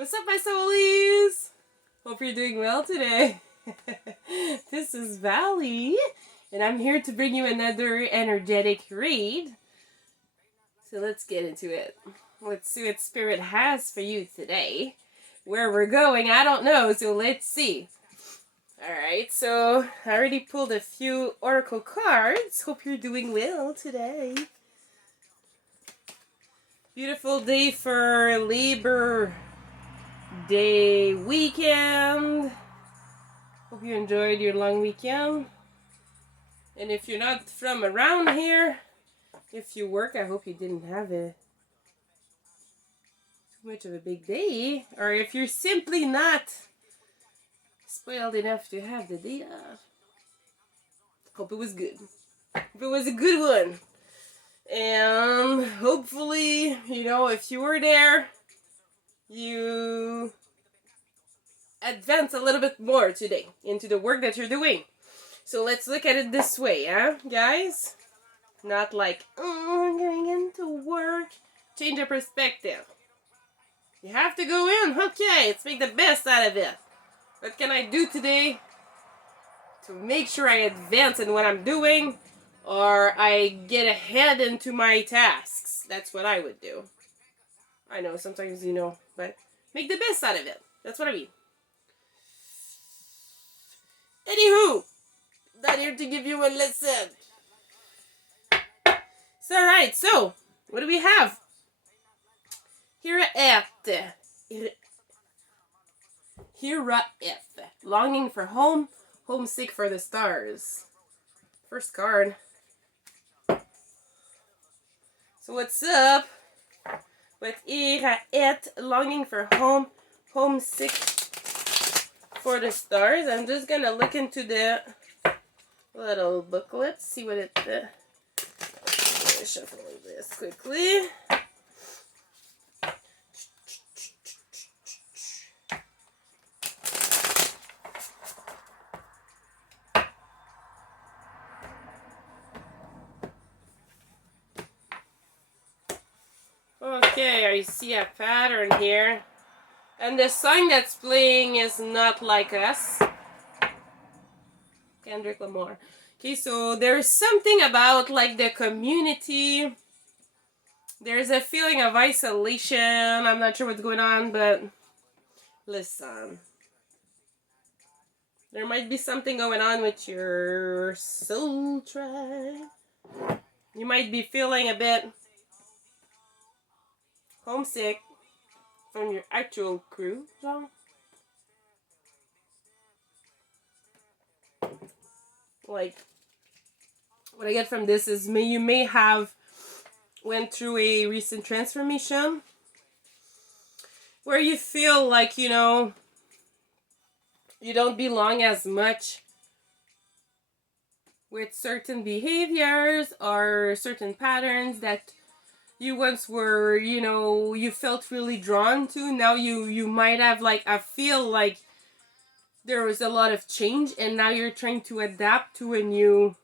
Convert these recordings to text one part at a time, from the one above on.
What's up, my soulies? Hope you're doing well today. This is Valley, and I'm here to bring you another energetic read. So let's get into it. Let's see what Spirit has for you today. Where we're going, I don't know, so let's see. Alright, so I already pulled a few oracle cards. Hope you're doing well today. Beautiful day for Labor Day weekend. Hope you enjoyed your long weekend. And if you're not from around here, if you work, I hope you didn't have too much of a big day. Or if you're simply not spoiled enough to have the day off, hope it was good. Hope it was a good one. And hopefully, if you were there, you advance a little bit more today into the work that you're doing. So let's look at it this way, guys? Not like, I'm going into work. Change your perspective. You have to go in. Okay, let's make the best out of it. What can I do today to make sure I advance in what I'm doing, or I get ahead into my tasks? That's what I would do. I know, sometimes but make the best out of it. That's what I mean. Anywho, not here to give you a lesson. So, alright, so, what do we have? Here at longing for home, homesick for the stars. First card. So what's up with here at longing for home, homesick for the stars? I'm just gonna look into the little booklet, see what it. Shuffle this quickly. Okay, I see a pattern here. And the song that's playing is Not Like Us. Kendrick Lamar. Okay, so there's something about like the community. There's a feeling of isolation. I'm not sure what's going on, but listen. There might be something going on with your soul tribe. You might be feeling a bit homesick from your actual crew, John. Like, what I get from this is you may have went through a recent transformation where you feel like, you don't belong as much with certain behaviors or certain patterns that you once were, you felt really drawn to. Now you might have I feel like there was a lot of change, and now you're trying to adapt to a new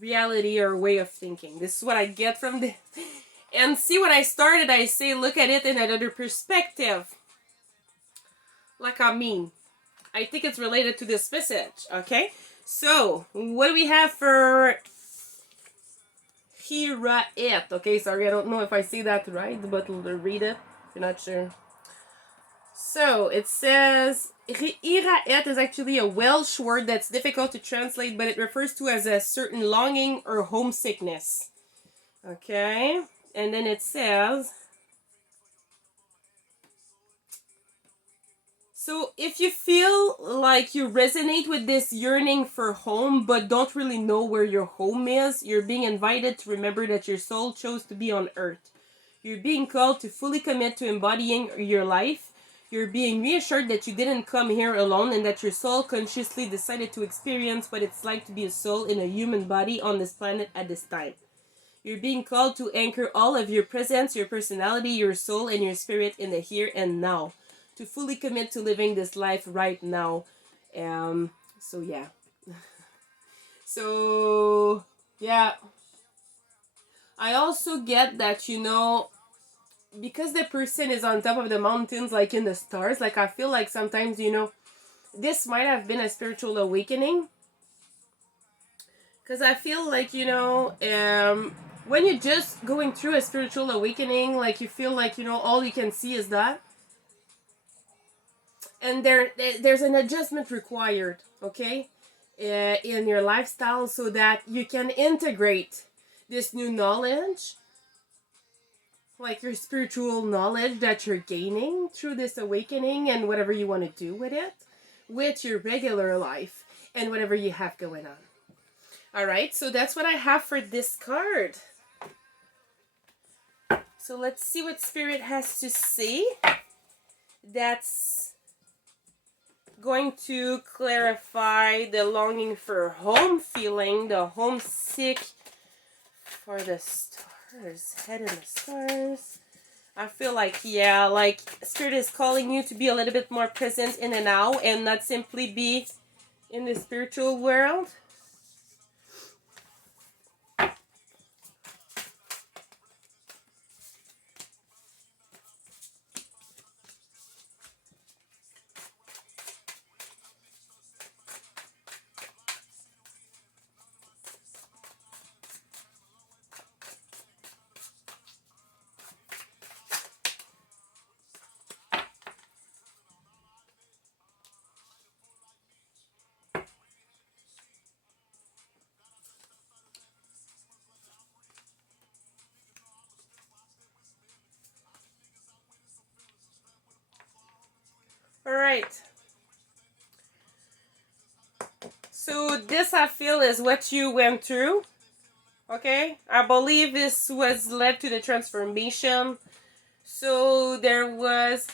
reality or way of thinking. This is what I get from this. And see, when I started, I say look at it in another perspective. Like I think it's related to this message, okay? So, what do we have for Hira it? Okay, sorry, I don't know if I say that right, but read it if you're not sure. So, it says, Hira et is actually a Welsh word that's difficult to translate, but it refers to as a certain longing or homesickness. Okay, and then it says, so if you feel like you resonate with this yearning for home, but don't really know where your home is, you're being invited to remember that your soul chose to be on earth. You're being called to fully commit to embodying your life. You're being reassured that you didn't come here alone and that your soul consciously decided to experience what it's like to be a soul in a human body on this planet at this time. You're being called to anchor all of your presence, your personality, your soul, and your spirit in the here and now. To fully commit to living this life right now. So yeah. So, yeah. I also get that, because the person is on top of the mountains, like in the stars, like I feel like sometimes, you know, this might have been a spiritual awakening. Because I feel like, you know, when you're just going through a spiritual awakening, like you feel like, you know, all you can see is that. And there's an adjustment required, okay, in your lifestyle so that you can integrate this new knowledge, like your spiritual knowledge that you're gaining through this awakening and whatever you want to do with it, with your regular life and whatever you have going on. All right, so that's what I have for this card. So let's see what Spirit has to say. That's going to clarify the longing for home feeling, the homesick for the stars, head in the stars. I feel like, yeah, like Spirit is calling you to be a little bit more present in the now and not simply be in the spiritual world. All right. So this, I feel, is what you went through. Okay? I believe this was led to the transformation. So there was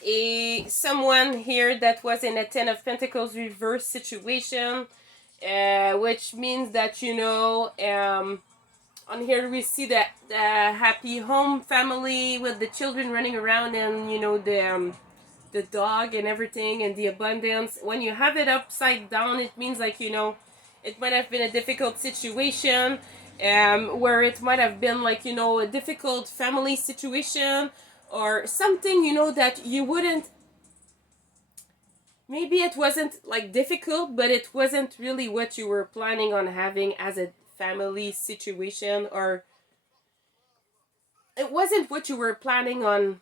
someone here that was in a Ten of Pentacles reverse situation, which means that, you know, on here we see that happy home family with the children running around and, you know, the dog and everything and the abundance. When you have it upside down, it means like, you know, it might have been a difficult situation, where it might have been like, you know, a difficult family situation or something, you know, that you wouldn't, maybe it wasn't like difficult, but it wasn't really what you were planning on having as a family situation, or it wasn't what you were planning on,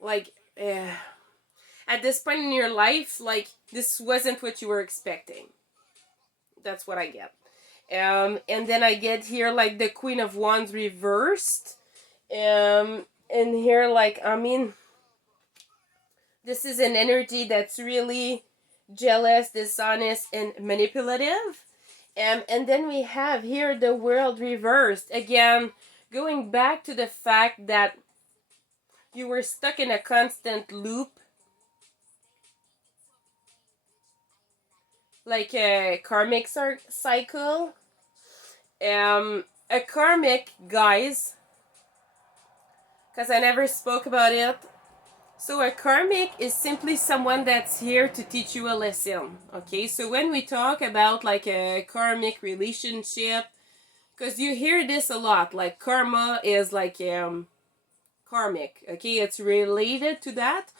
like, at this point in your life, like, this wasn't what you were expecting. That's what I get. And then I get here, like, the Queen of Wands reversed. And here, like, I mean, this is an energy that's really jealous, dishonest, and manipulative. And then we have here the World reversed. Again, going back to the fact that you were stuck in a constant loop, like a karmic cycle. A karmic, guys, because I never spoke about it. So a karmic is simply someone that's here to teach you a lesson. Okay, so when we talk about like a karmic relationship, because you hear this a lot, like karma is like karmic. Okay, it's related to that.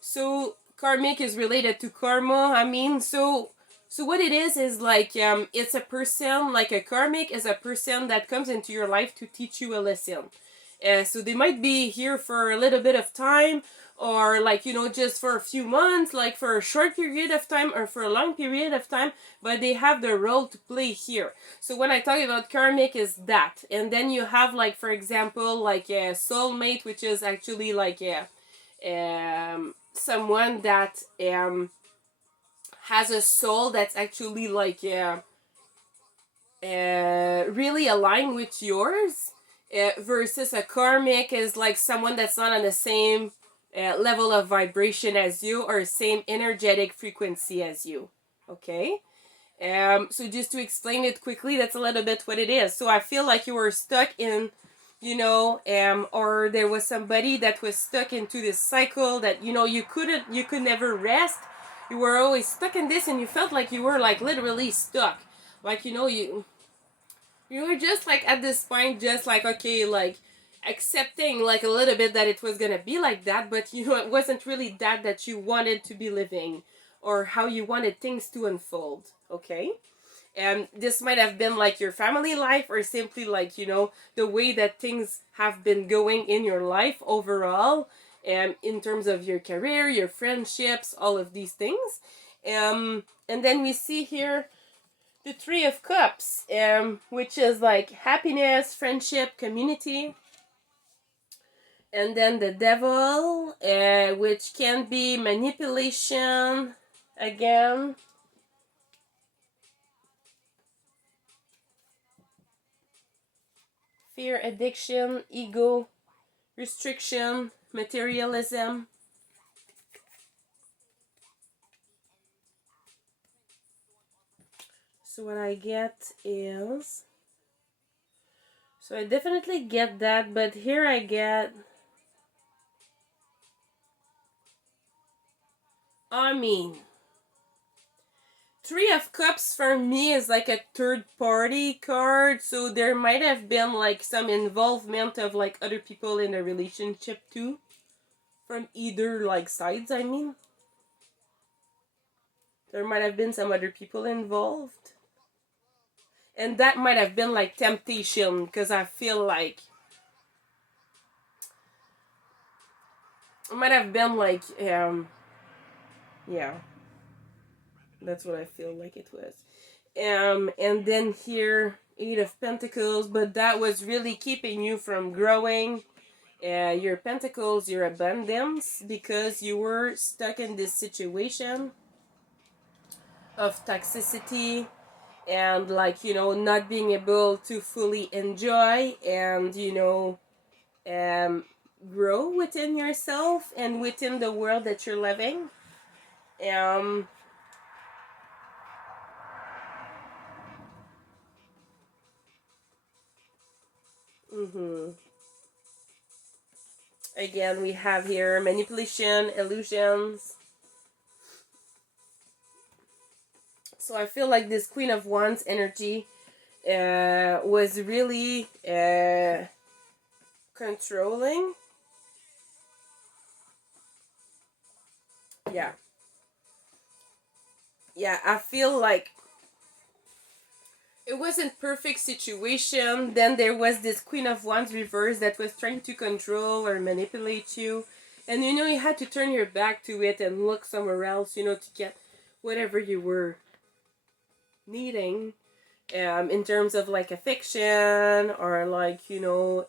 So karmic is related to karma. I mean, so what it is like, it's a person, like a karmic is a person that comes into your life to teach you a lesson. So they might be here for a little bit of time, or like, you know, just for a few months, like for a short period of time or for a long period of time, but they have their role to play here. So when I talk about karmic is that. And then you have, like, for example, like a soulmate, which is actually like a someone that has a soul that's actually like really aligned with yours, versus a karmic is like someone that's not on the same level of vibration as you or same energetic frequency as you. Okay, so just to explain it quickly, that's a little bit what it is. So I feel like you were stuck in, you know, or there was somebody that was stuck into this cycle that, you know, you could never rest. You were always stuck in this, and you felt like you were like literally stuck. Like, you know, you were just like at this point, just like, okay, like accepting like a little bit that it was gonna be like that, but you know, it wasn't really that you wanted to be living or how you wanted things to unfold. Okay. And this might have been like your family life, or simply like, you know, the way that things have been going in your life overall, in terms of your career, your friendships, all of these things. And then we see here the Three of Cups, which is like happiness, friendship, community. And then the Devil, which can be manipulation again. Fear, addiction, ego, restriction, materialism. So what I get is, so I definitely get that, but here I get, I mean, Three of Cups for me is like a third party card, so there might have been like some involvement of like other people in a relationship too, from either like sides. I mean, there might have been some other people involved, and that might have been like temptation, because I feel like it might have been like yeah, that's what I feel like it was. And then here, Eight of Pentacles, but that was really keeping you from growing. Your Pentacles, your abundance, because you were stuck in this situation of toxicity, and like, you know, not being able to fully enjoy and, you know, grow within yourself and within the world that you're living. Um, Again, we have here manipulation, illusions. So I feel like this Queen of Wands energy was really controlling. Yeah. Yeah, I feel like it wasn't perfect situation. Then there was this Queen of Wands reverse that was trying to control or manipulate you. And you know, you had to turn your back to it and look somewhere else, you know, to get whatever you were needing. In terms of like affection, or like, you know,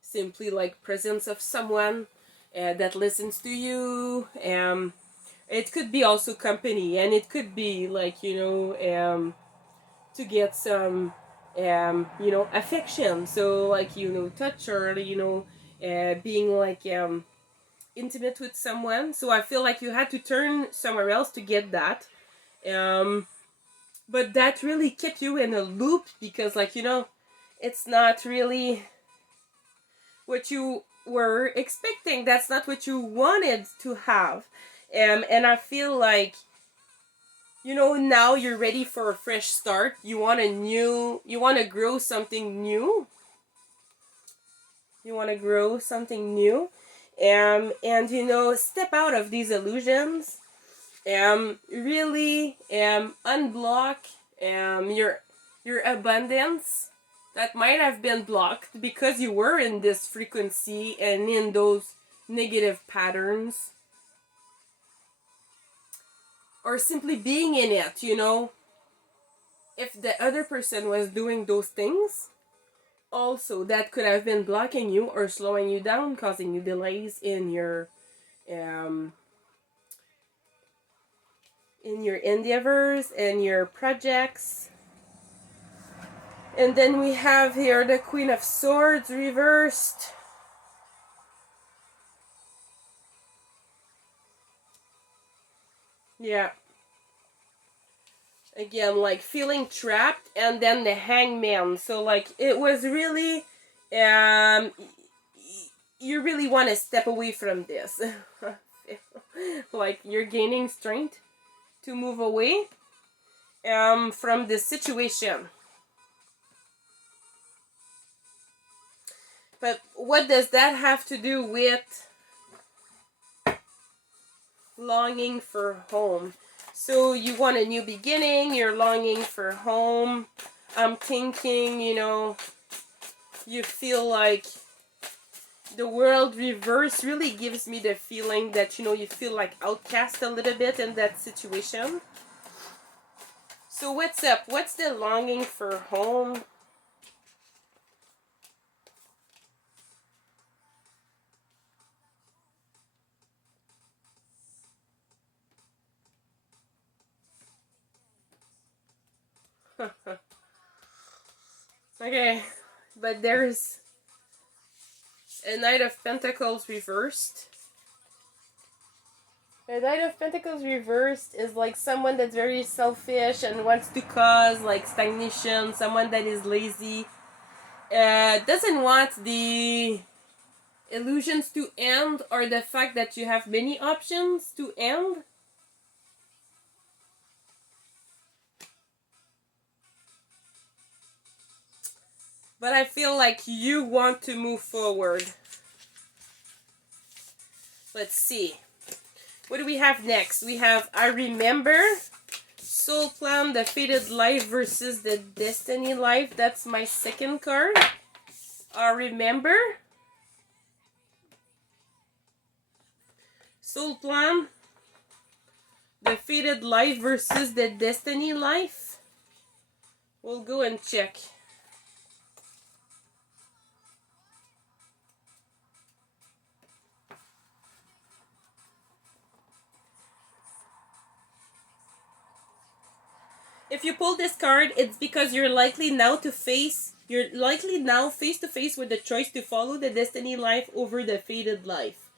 simply like presence of someone that listens to you. It could be also company, and it could be like, you know, to get some you know, affection, so like, you know, touch, or you know, being like intimate with someone. So I feel like you had to turn somewhere else to get that. But that really kept you in a loop, because like, you know, it's not really what you were expecting. That's not what you wanted to have. And I feel like, you know, now you're ready for a fresh start. You want to grow something new. You want to grow something new. And you know, step out of these illusions. Really unblock your abundance that might have been blocked because you were in this frequency and in those negative patterns, or simply being in it, you know. If the other person was doing those things, also that could have been blocking you or slowing you down, causing you delays um in your endeavors and your projects. And then we have here the Queen of Swords reversed. Yeah. Again, like feeling trapped, and then the Hangman. So like, it was really you really want to step away from this. Like, you're gaining strength to move away from this situation. But what does that have to do with longing for home? So you want a new beginning, you're longing for home. I'm thinking, you feel like the world reverse really gives me the feeling that, you feel like outcast a little bit in that situation. So what's up? What's the longing for home? Okay, but there's a Knight of Pentacles reversed. The Knight of Pentacles reversed is like someone that's very selfish and wants to cause like stagnation, someone that is lazy, doesn't want the illusions to end or the fact that you have many options to end. But I feel like you want to move forward. Let's see. What do we have next? We have I Remember, Soul Plan, the Fated Life versus the Destiny Life. That's my second card. I Remember, Soul Plan, the Fated Life versus the Destiny Life. We'll go and check. If you pull this card, it's because you're likely now face to face with the choice to follow the destiny life over the fated life.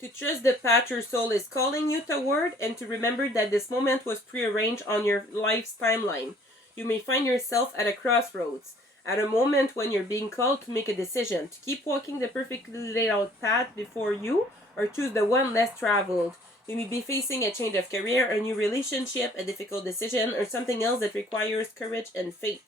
To trust the path your soul is calling you toward, and to remember that this moment was prearranged on your life's timeline. You may find yourself at a crossroads, at a moment when you're being called to make a decision, to keep walking the perfectly laid out path before you, or choose the one less traveled. You may be facing a change of career, a new relationship, a difficult decision, or something else that requires courage and faith.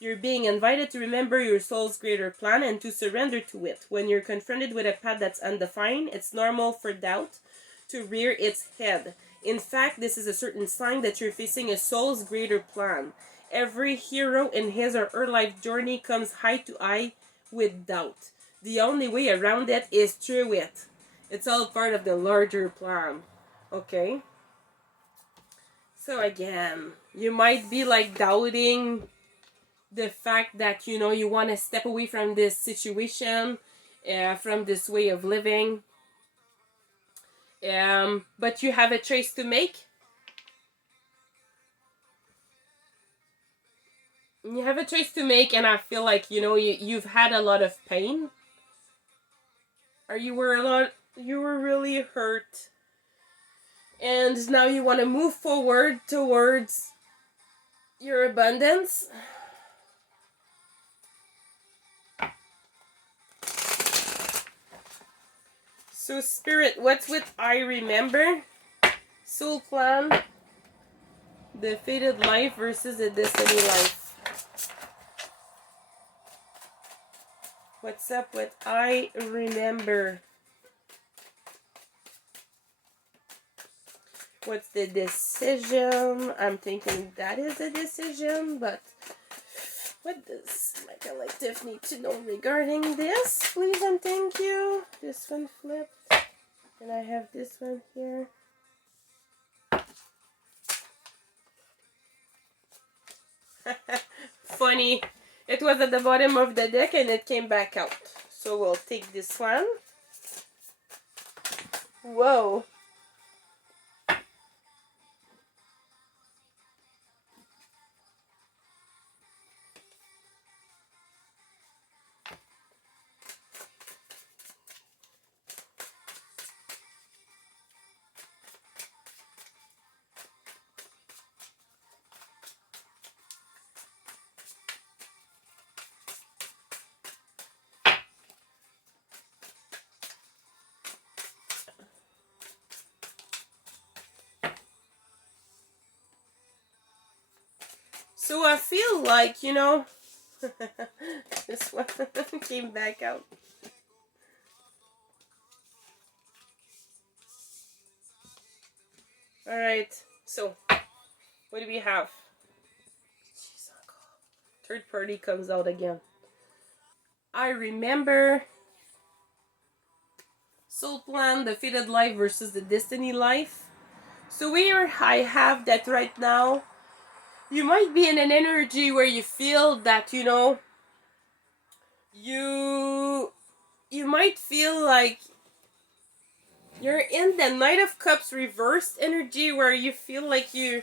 You're being invited to remember your soul's greater plan and to surrender to it. When you're confronted with a path that's undefined, it's normal for doubt to rear its head. In fact, this is a certain sign that you're facing a soul's greater plan. Every hero in his or her life journey comes eye to eye with doubt. The only way around it is through it. It's all part of the larger plan. Okay? So again, you might be like doubting the fact that you want to step away from this situation, from this way of living, but you have a choice to make. You have a choice to make, and I feel like you've had a lot of pain, or you were really hurt, and now you want to move forward towards your abundance. So Spirit, what's with I Remember, Soul Plan, the Fated Life versus the Destiny Life? What's up with I Remember? What's the decision? I'm thinking that is a decision, but what does my collective need to know regarding this? Please and thank you. This one flipped. And I have this one here. Funny. It was at the bottom of the deck and it came back out. So we'll take this one. Whoa. So I feel like, this one came back out. Alright, so what do we have? Third party comes out again. I remember soul plan, the fated life versus the destiny life. So where I have that right now, you might be in an energy where you feel that, you know, you might feel like you're in the Knight of Cups reversed energy where you feel like you're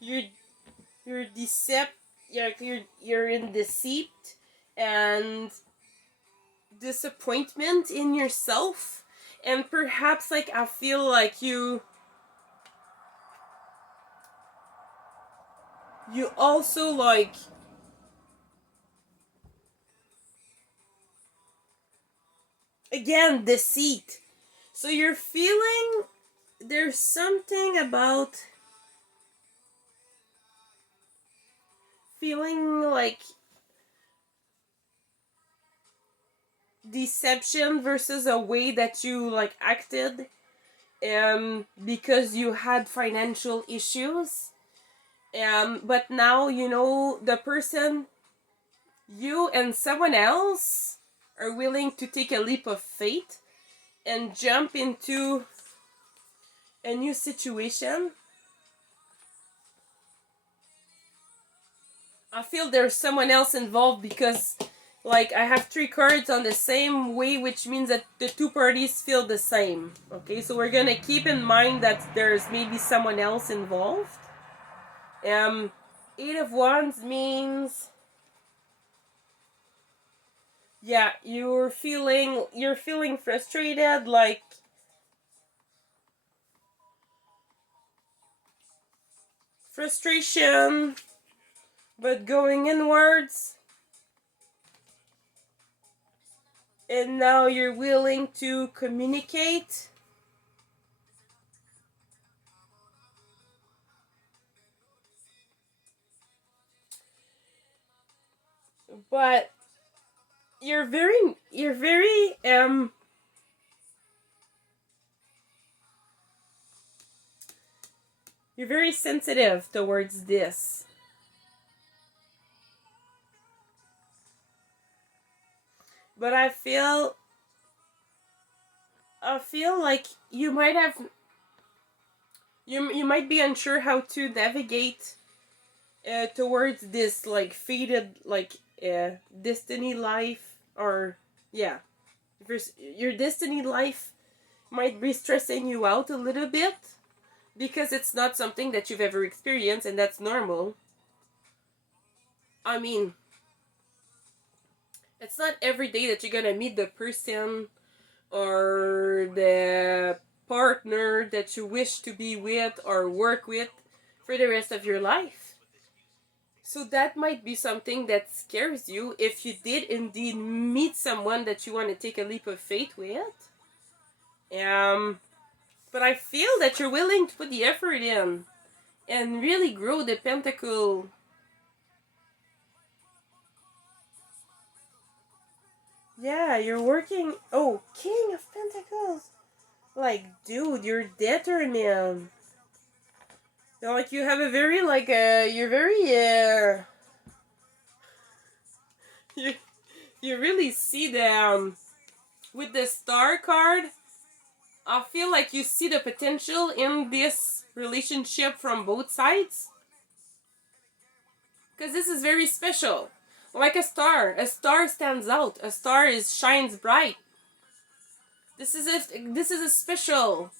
you're in deceit and disappointment in yourself, and perhaps like I feel like you also like again deceit. So you're feeling there's something about feeling like deception versus a way that you like acted because you had financial issues, but now you know the person, you and someone else are willing to take a leap of faith and jump into a new situation. I feel there's someone else involved because like I have 3 cards on the same way, which means that the 2 parties feel the same. Okay, so we're gonna keep in mind that there's maybe someone else involved. 8 of Wands means yeah, you're feeling frustrated, like frustration, but going inwards. And now you're willing to communicate. But you're very you're very sensitive towards this. But I feel like you might have you might be unsure how to navigate towards this like fated like destiny life, or yeah, your destiny life might be stressing you out a little bit because it's not something that you've ever experienced, and that's normal. I mean, it's not every day that you're gonna meet the person or the partner that you wish to be with or work with for the rest of your life. So that might be something that scares you if you did indeed meet someone that you want to take a leap of faith with. But I feel that you're willing to put the effort in and really grow the pentacle. Yeah, you're working. Oh, King of Pentacles. Like, dude, you're determined. Like, you have a very, like, you're very, you, you really see the, with the star card, I feel like you see the potential in this relationship from both sides. Because this is very special. Like a star stands out. A star shines bright. This is a special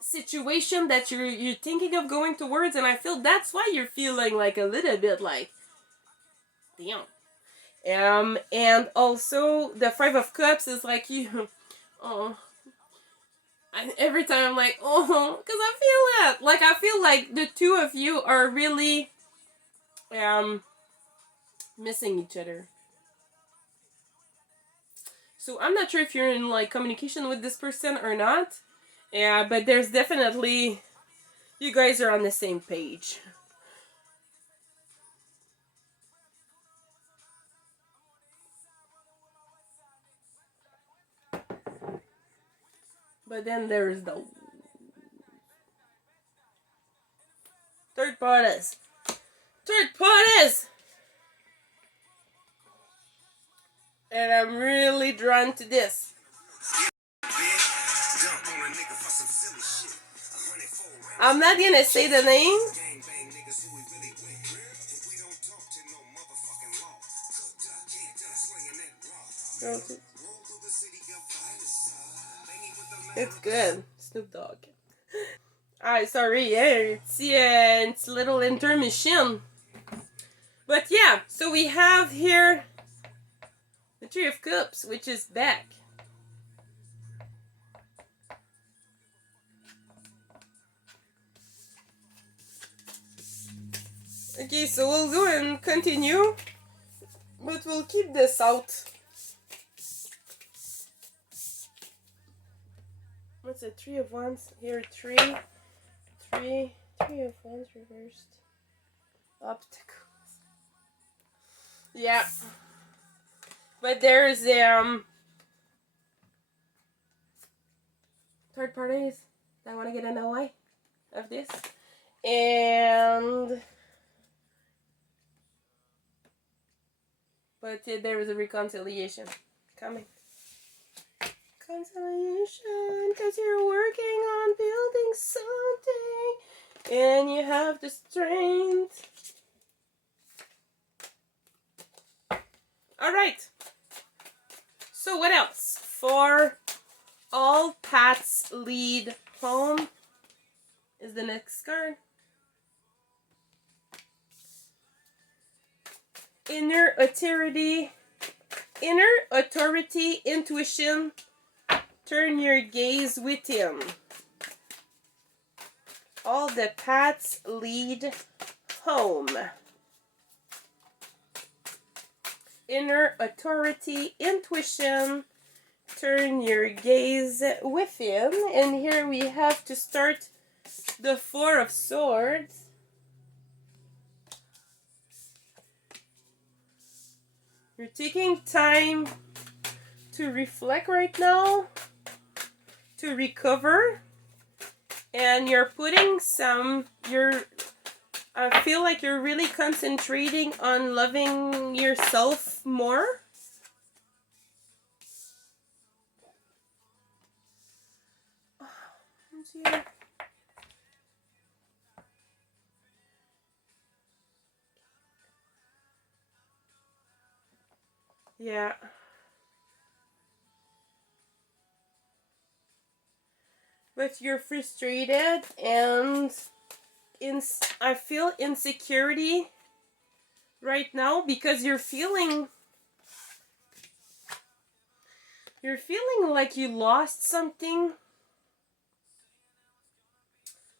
situation that you're thinking of going towards, and I feel that's why you're feeling like a little bit like, damn. And also the 5 of Cups is like you. Oh, every time I'm like, oh, because I feel it. Like I feel like the 2 of you are really missing each other. So I'm not sure if you're in like communication with this person or not. Yeah, but there's definitely you guys are on the same page. But then there's the parties. Third parties! And I'm really drawn to this. I'm not gonna say the name. It's good. Snoop Dogg. Alright, sorry, yeah, it's a little intermission. But yeah, so we have here the Three of Cups, which is back. Okay, so we'll go and continue, but we'll keep this out. What's it? Three of Wands here, three of Wands reversed. Obstacles. Yeah, but there's third parties that want to get in the way of this, and but there is a reconciliation coming. Reconciliation, because you're working on building something, and you have the strength. All right. So what else? For all paths lead home is the next card. Inner authority, intuition, turn your gaze within. All the paths lead home. Inner authority, intuition, turn your gaze within. And here we have to start the Four of Swords. You're taking time to reflect right now, to recover, and you're putting I feel like you're really concentrating on loving yourself more. Yeah. But you're frustrated, and I feel insecurity right now because you're feeling like you lost something.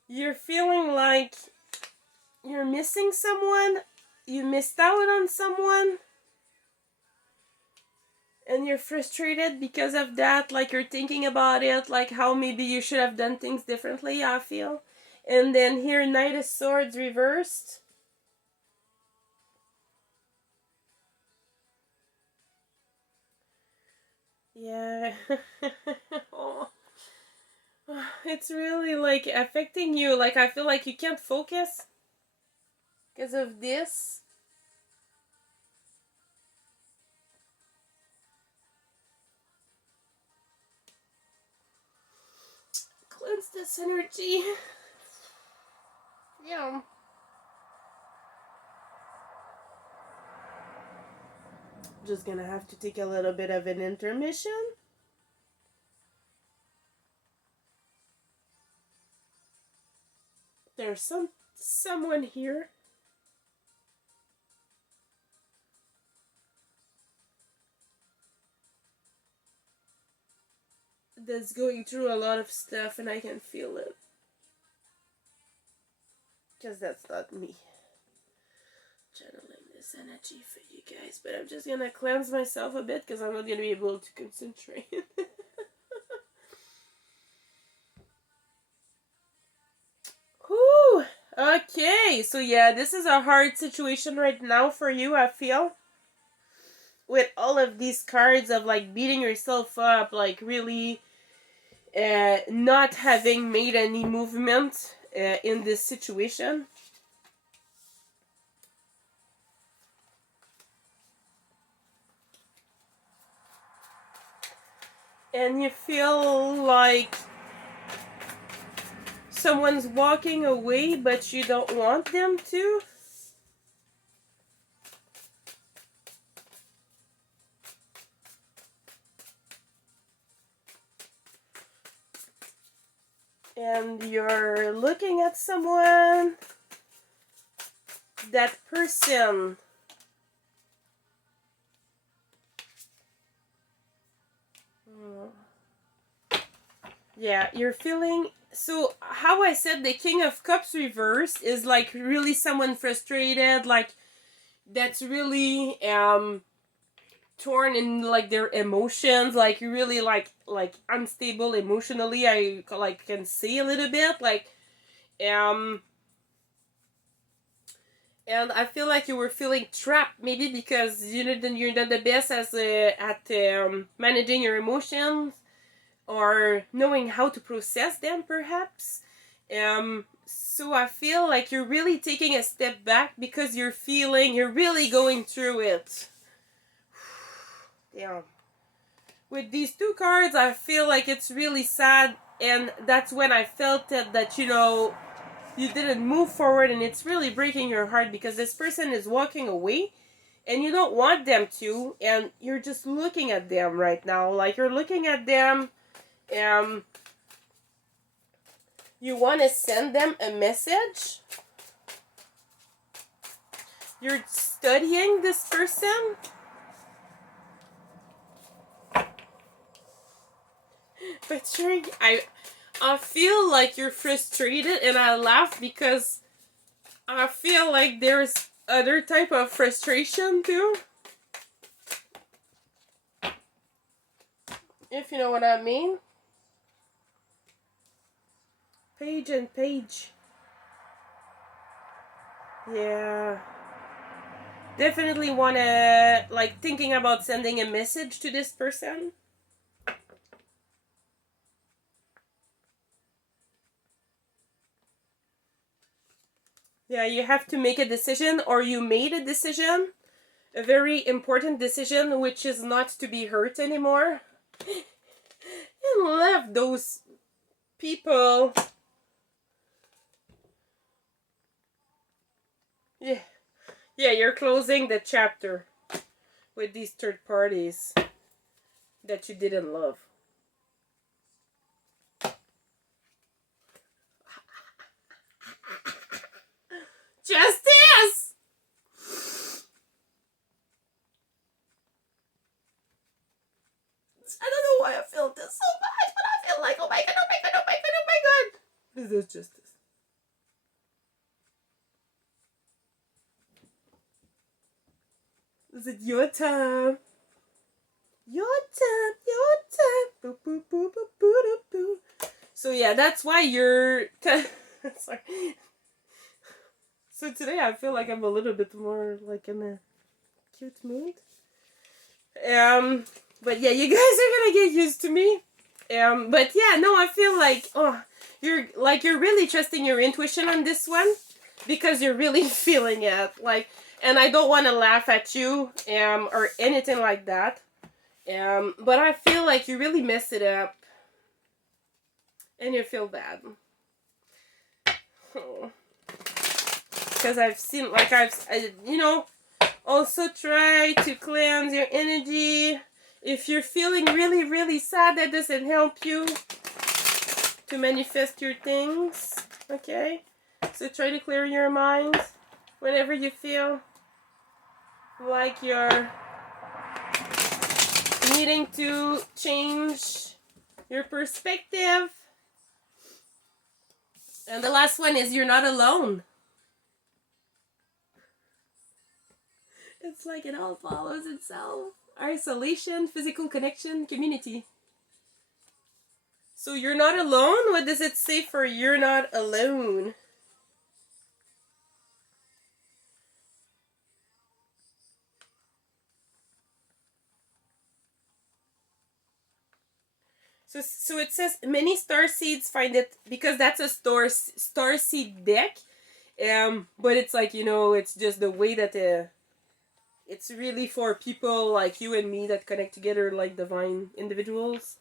You're feeling like you're missing someone. You missed out on someone. And you're frustrated because of that, like you're thinking about it, like how maybe you should have done things differently, I feel. And then here, Knight of Swords reversed. Yeah. Oh. It's really like affecting you. Like I feel like you can't focus because of this. Cleanse this energy. Yeah. Just gonna have to take a little bit of an intermission. There's someone here that's going through a lot of stuff, and I can feel it. Because that's not me channeling this energy for you guys. But I'm just gonna cleanse myself a bit because I'm not gonna be able to concentrate. Whew. Okay, so yeah, this is a hard situation right now for you, I feel. With all of these cards of like beating yourself up, like really not having made any movement in this situation. and you feel like someone's walking away, but you don't want them to. And you're looking at someone, that person yeah, you're feeling, so how I said the King of Cups reverse is like really someone frustrated, like that's really torn in like their emotions, like really like unstable emotionally, I like can see a little bit like and I feel like you were feeling trapped, maybe because you're not the best as at managing your emotions or knowing how to process them, perhaps. So I feel like you're really taking a step back because you're really going through it. Yeah. With these two cards, I feel like it's really sad, and that's when I felt it that you didn't move forward, and it's really breaking your heart because this person is walking away and you don't want them to, and you're just looking at them right now, like you're looking at them. You want to send them a message. You're studying this person, but I feel like you're frustrated, and I laugh because I feel like there's other type of frustration too, if you know what I mean. Page and page. Yeah. Definitely want to, like, thinking about sending a message to this person. Yeah, you have to make a decision, or you made a decision. A very important decision, which is not to be hurt anymore. And left those people. Yeah. Yeah, you're closing the chapter with these third parties that you didn't love. Justice! I don't know why I feel this so much, but I feel like, oh my god, oh my god, oh my god, oh my god. This is justice. Is it your time? Your time, your time. Boo, boo, boo, boo, boo, boo, boo. So yeah, that's why you're... Sorry. So today I feel like I'm a little bit more like in a cute mood. But yeah, you guys are gonna get used to me. But yeah, no, I feel like you're really trusting your intuition on this one because you're really feeling it. Like, and I don't want to laugh at you or anything like that. But I feel like you really messed it up, and you feel bad. Oh. Because I've seen, like also try to cleanse your energy. If you're feeling really, really sad, that doesn't help you to manifest your things, okay? So try to clear your mind whenever you feel like you're needing to change your perspective. And the last one is you're not alone. It's like it all follows itself. Isolation, physical connection, community. So you're not alone? What does it say for you're not alone? So it says many star seeds find it, because that's a star seed deck. But it's like, it's just the way that it's really for people like you and me that connect together like divine individuals.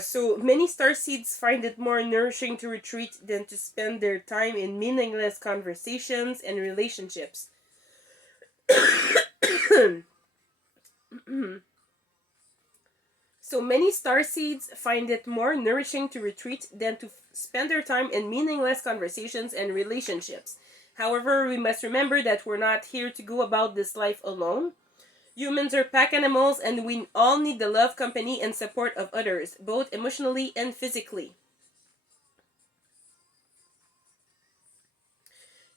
So many starseeds find it more nourishing to retreat than to spend their time in meaningless conversations and relationships. So many starseeds find it more nourishing to retreat than to spend their time in meaningless conversations and relationships. However, we must remember that we're not here to go about this life alone. Humans are pack animals, and we all need the love, company, and support of others, both emotionally and physically.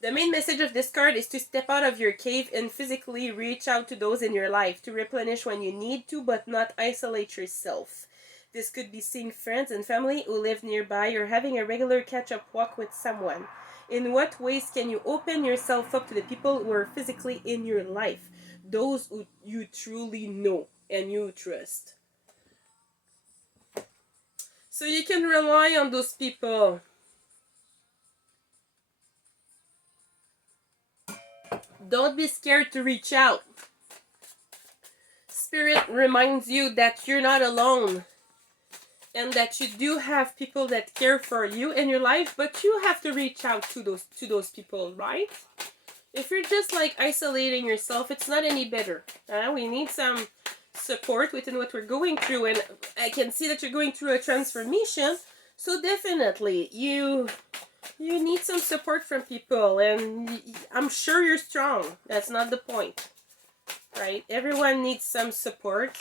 The main message of this card is to step out of your cave and physically reach out to those in your life, to replenish when you need to, but not isolate yourself. This could be seeing friends and family who live nearby or having a regular catch-up walk with someone. In what ways can you open yourself up to the people who are physically in your life? Those who you truly know and you trust. So you can rely on those people. Don't be scared to reach out. Spirit reminds you that you're not alone and that you do have people that care for you in your life, but you have to reach out to those people, right? If you're just like isolating yourself, it's not any better. We need some support within what we're going through, and I can see that you're going through a transformation, so definitely you need some support from people, and I'm sure you're strong. That's not the point, right? Everyone needs some support.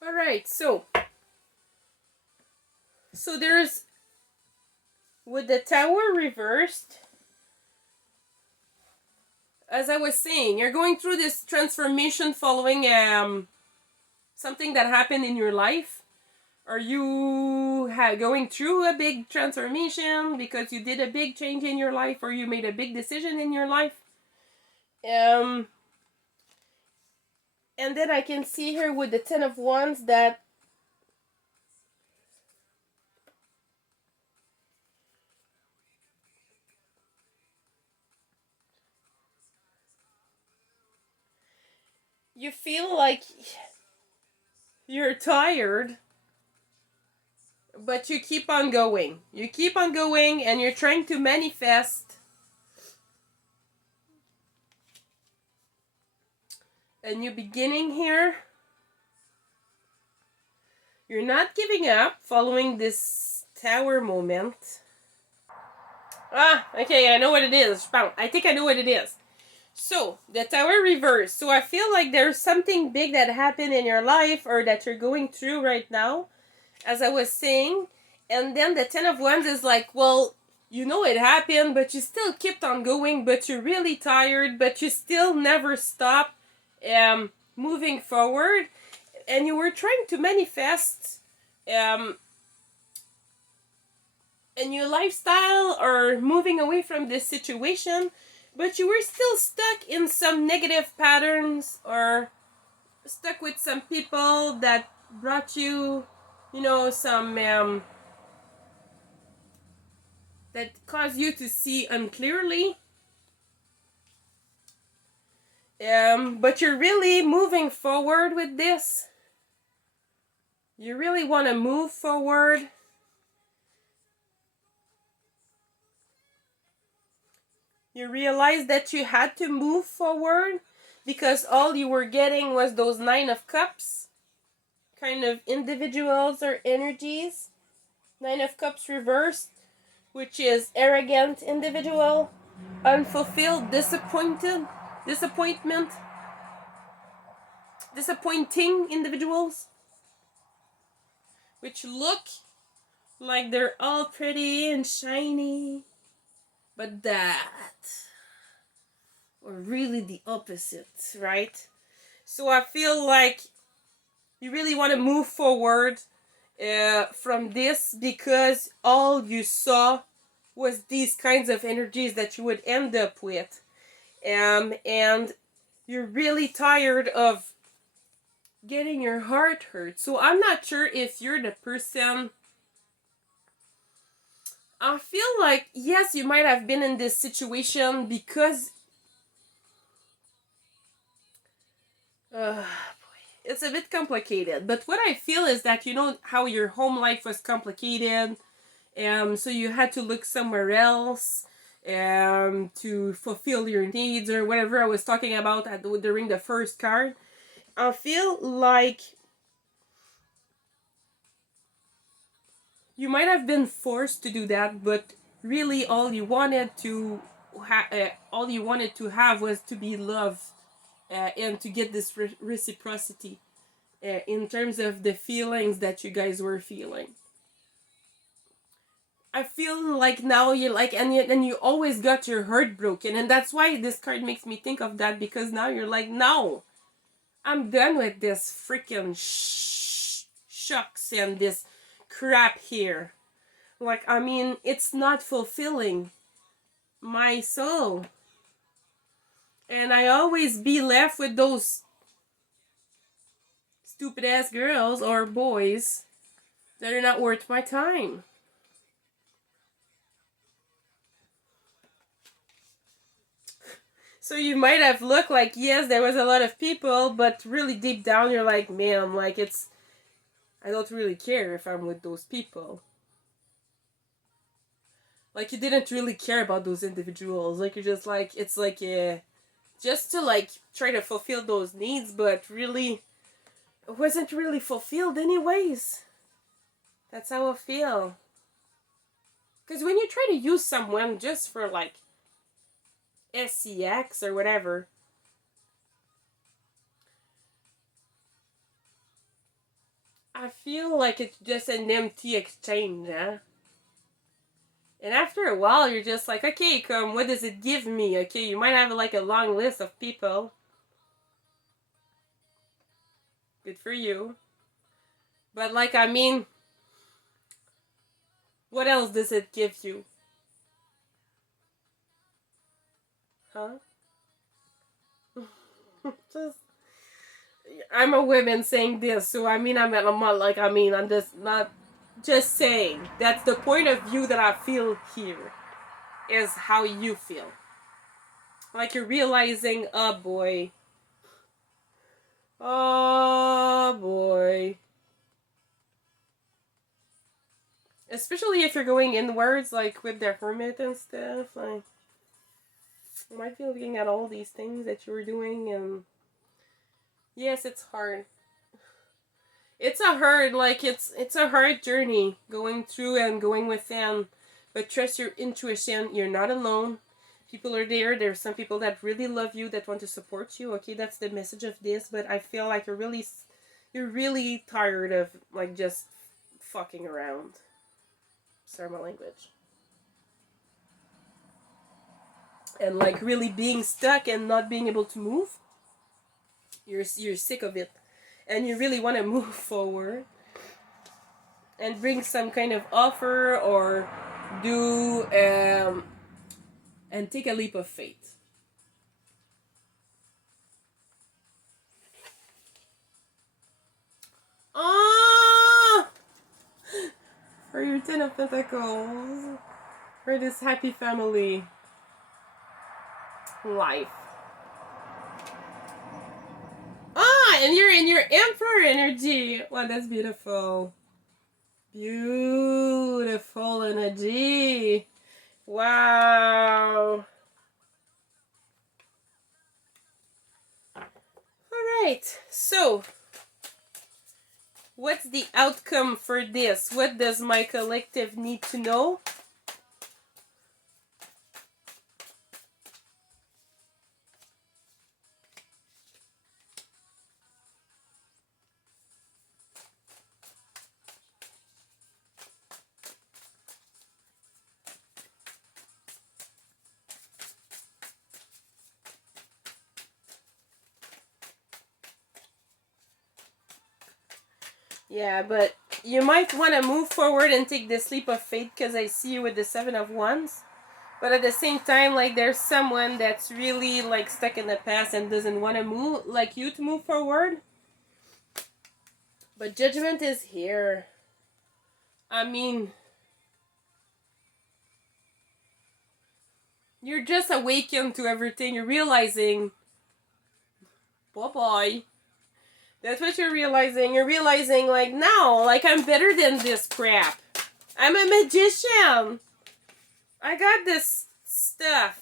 Alright, so there's, with the tower reversed, as I was saying, you're going through this transformation following something that happened in your life. Are you going through a big transformation because you did a big change in your life, or you made a big decision in your life? And then I can see here with the Ten of Wands that you feel like you're tired, but you keep on going. You keep on going, and you're trying to manifest a new beginning here. You're not giving up following this tower moment. Okay, I know what it is. I think I know what it is. So, the tower reverse. So I feel like there's something big that happened in your life or that you're going through right now, as I was saying. And then the Ten of Wands is like, well, you know it happened, but you still kept on going, but you're really tired, but you still never stop moving forward. And you were trying to manifest a new lifestyle or moving away from this situation, but you were still stuck in some negative patterns or stuck with some people that brought you, some that caused you to see unclearly. But you're really moving forward with this. You really want to move forward. You realize that you had to move forward because all you were getting was those Nine of Cups kind of individuals or energies. Nine of Cups reversed, which is arrogant individual, unfulfilled, disappointment, disappointing individuals, which look like they're all pretty and shiny, but that or really the opposite, right? So I feel like you really want to move forward from this, because all you saw was these kinds of energies that you would end up with. And you're really tired of getting your heart hurt. So I'm not sure if you're the person. I feel like, yes, you might have been in this situation because it's a bit complicated. But what I feel is that, you know how your home life was complicated, so you had to look somewhere else to fulfill your needs or whatever I was talking about during the first card. I feel like you might have been forced to do that, but really all you wanted to have was to be loved, and to get this reciprocity in terms of the feelings that you guys were feeling. I feel like now you're like, and you always got your heart broken, and that's why this card makes me think of that, because now you're like, no, I'm done with this freaking shucks and this crap here. Like, I mean, it's not fulfilling my soul. And I always be left with those stupid ass girls or boys that are not worth my time. So you might have looked like, yes, there was a lot of people, but really deep down you're like, man, like I don't really care if I'm with those people. Like, you didn't really care about those individuals. Like, you're just like, it's like, just to like try to fulfill those needs, but really, it wasn't really fulfilled anyways. That's how I feel. Because when you try to use someone just for like SCX or whatever, I feel like it's just an empty exchange, huh? And after a while, you're just like, okay, come, what does it give me? Okay, you might have like a long list of people. Good for you. But like, I mean, what else does it give you? Huh? Just, I'm a woman saying this, so I mean, I'm not like, I mean, I'm just not just saying. That's the point of view that I feel here, is how you feel. Like, you're realizing, oh boy. Oh boy. Especially if you're going inwards, like with the hermit and stuff. Like, you might be looking at all these things that you were doing, and yes, it's hard. It's a hard, like, it's a hard journey going through and going within. But trust your intuition. You're not alone. People are there. There's some people that really love you, that want to support you. Okay, that's the message of this. But I feel like you're really tired of like just fucking around. Sorry, my language. And like really being stuck and not being able to move. You're sick of it, and you really want to move forward and bring some kind of offer, or do and take a leap of faith. Ah, for your Ten of Pentacles, for this happy family life. Ah, and you're in your Emperor energy. Wow, that's beautiful. Beautiful energy. Wow. Alright, so what's the outcome for this? What does my collective need to know? Yeah, but you might want to move forward and take this leap of faith because I see you with the 7 of Wands. But at the same time, like, there's someone that's really, like, stuck in the past and doesn't want to move, like you to move forward. But judgment is here. I mean, you're just awakened to everything. You're realizing, bye-bye. That's what you're realizing. You're realizing, like, no, like, I'm better than this crap. I'm a magician. I got this stuff.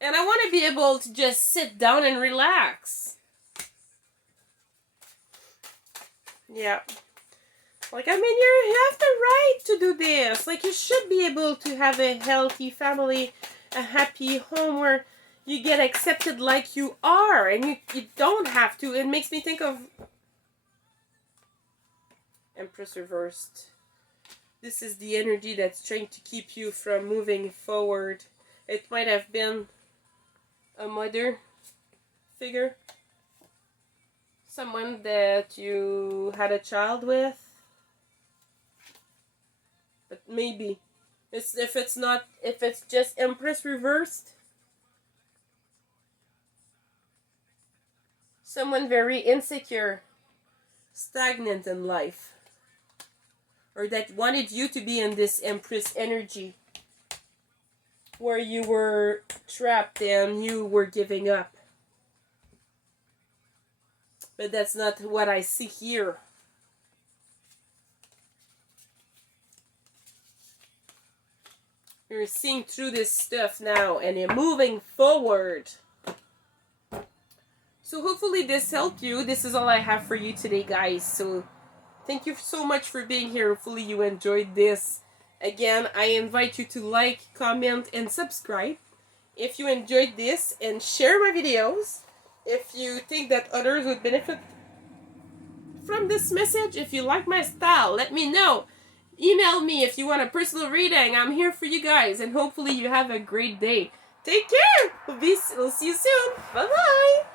And I want to be able to just sit down and relax. Yeah. Like, I mean, you have the right to do this. Like, you should be able to have a healthy family, a happy home where you get accepted like you are. And you don't have to. It makes me think of Empress reversed. This is the energy that's trying to keep you from moving forward. It might have been a mother figure. Someone that you had a child with. But maybe. If it's just Empress reversed. Someone very insecure. Stagnant in life. Or that wanted you to be in this Empress energy. Where you were trapped and you were giving up. But that's not what I see here. You're seeing through this stuff now and you're moving forward. So hopefully this helped you. This is all I have for you today, guys. So thank you so much for being here. Hopefully you enjoyed this. Again, I invite you to like, comment, and subscribe if you enjoyed this, and share my videos if you think that others would benefit from this message. If you like my style, let me know. Email me if you want a personal reading. I'm here for you guys, and hopefully you have a great day. Take care. We'll see you soon. Bye-bye.